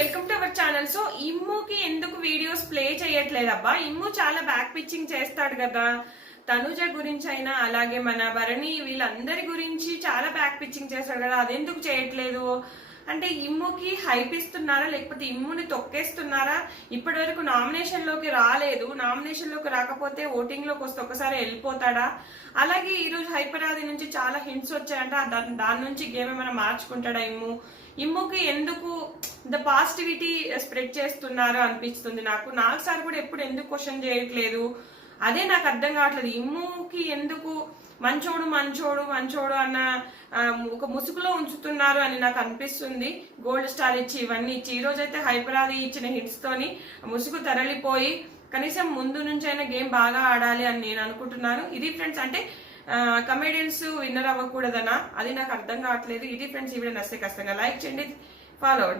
Welcome to our channel. So ఇమ్ముకి ఎందుకు videos play చేయట్లేదబ్బా? ఇమ్ము చాలా బ్యాక్ పిచ్చింగ్ చేస్తాడు కదా, తనుజ గురించి అయినా అలాగే మన భరణి వీళ్ళందరి గురించి చాలా బ్యాక్ పిచ్చింగ్ చేస్తాడు కదా, అదెందుకు చేయట్లేదు అంటే ఇమ్ముకి హైప్ ఇస్తున్నారా లేకపోతే ఇమ్ముని తొక్కేస్తున్నారా? ఇప్పటి వరకు నామినేషన్ లోకి రాలేదు, నామినేషన్ లోకి రాకపోతే ఓటింగ్ లోకి వస్తే ఒకసారి వెళ్ళిపోతాడా? అలాగే ఈ రోజు హైపరాది నుంచి చాలా హింట్స్ వచ్చాయంట, దాని నుంచి గేమ్ ఏమైనా మార్చుకుంటాడా ఇమ్ముకి ఎందుకు ద పాజిటివిటీ స్ప్రెడ్ చేస్తున్నారో అనిపిస్తుంది నాకు సార్ కూడా ఎప్పుడు ఎందుకు క్వశ్చన్ చేయట్లేదు, అదే నాకు అర్థం కావట్లేదు. ఇమ్ముకి ఎందుకు మంచోడు మంచోడు మంచోడు అన్న ఒక ముసుగులో ఉంచుతున్నారు అని నాకు అనిపిస్తుంది. గోల్డ్ స్టార్ ఇచ్చి ఇవన్నీ ఇచ్చి ఈ రోజైతే హైపరాది ఇచ్చిన హిట్స్ తోని ముసుగు తరలిపోయి కనీసం ముందు నుంచి అయినా గేమ్ బాగా ఆడాలి అని నేను అనుకుంటున్నాను. ఇది ఫ్రెండ్స్, అంటే కమెడియన్స్ విన్నర్ అవ్వకూడదనా, అది నాకు అర్థం కావట్లేదు. ఇది ఫ్రెండ్స్, ఈ వీడియో నచ్చితే ఖచ్చితంగా లైక్ చేయండి, ఫాలో అవ్వండి.